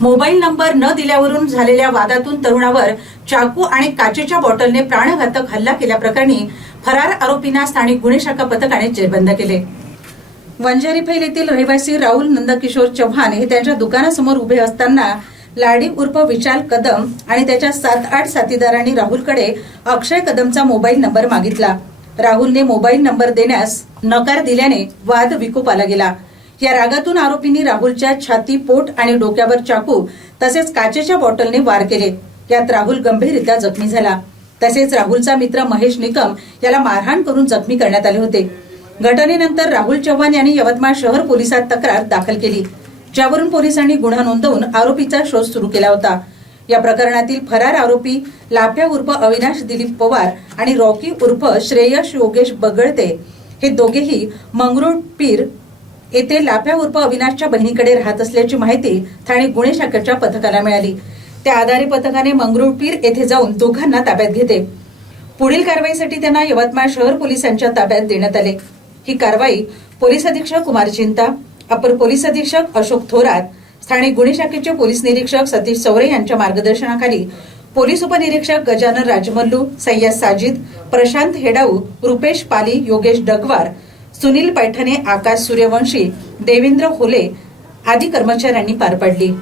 Mobile number न दिल्यावरून झालेल्या वादातून तरुणावर चाकू आणि काचेच्या बॉटलने प्राणघातक हल्ला केल्याप्रकरणी फरार आरोपींना स्थानिक गुन्हे शाखा पथकाने जेरबंद केले. वंजारी फैल येथील रहिवासी राहुल नंदकिशोर चव्हाण हे त्यांच्या दुकानासमोर उभे असताना लाडी उर्फ विशाल कदम आणि त्याच्या सात आठ साथीदारांनी राहुलकडे अक्षय कदमचा मोबाईल नंबर मागितला. राहुलने मोबाईल नंबर देण्यास नकार दिल्याने वाद विकोपाला गेला. या रागातून आरोपींनी राहुलच्या छाती पोट आणि डोक्यावर चाकू तसेच काचेच्या बॉटलने वार केले. यात राहुल गंभीररित्या जखमी झाला. तसेच राहुलचा मित्र महेश निकम याला मारहाण करून जखमी करण्यात आले होते. घटनेनंतर राहुल चव्हाण यांनी यवतमाळ शहर पोलिसात तक्रार दाखल केली ज्यावरून पोलिसांनी गुन्हा नोंदवून आरोपीचा शोध सुरू केला होता. या प्रकरणातील फरार आरोपी लाफ्या उर्फ अविनाश दिलीप पवार आणि रॉकी उर्फ श्रेयश योगेश बगळते हे दोघेही मंगरुळ पीर येथे लाफ्या उर्फ अविनाशच्या बहिणीकडे राहत असल्याची माहिती ठाणे गुन्हे शाखेच्या पथकाला मिळाली. त्या आधारे पथकाने मंगरुळपीर येथे जाऊन दोघांना ताब्यात घेते पुढील कारवाईसाठी त्यांना यवतमाळ शहर पोलिसांच्या ताब्यात देण्यात आले. ही कारवाई पोलीस अधीक्षक कुमार चिंता अपर पोलीस अधीक्षक अशोक थोरात स्थानिक गुन्हे शाखेचे पोलीस निरीक्षक सतीश चौरे यांच्या मार्गदर्शनाखाली पोलीस उपनिरीक्षक गजानन राजमल्लू सय्यद साजिद प्रशांत हेडाऊ रुपेश पाली योगेश डगवार सुनील पैठणे आकाश सूर्यवंशी देवेंद्र होले आदी कर्मचाऱ्यांनी पार पाडली.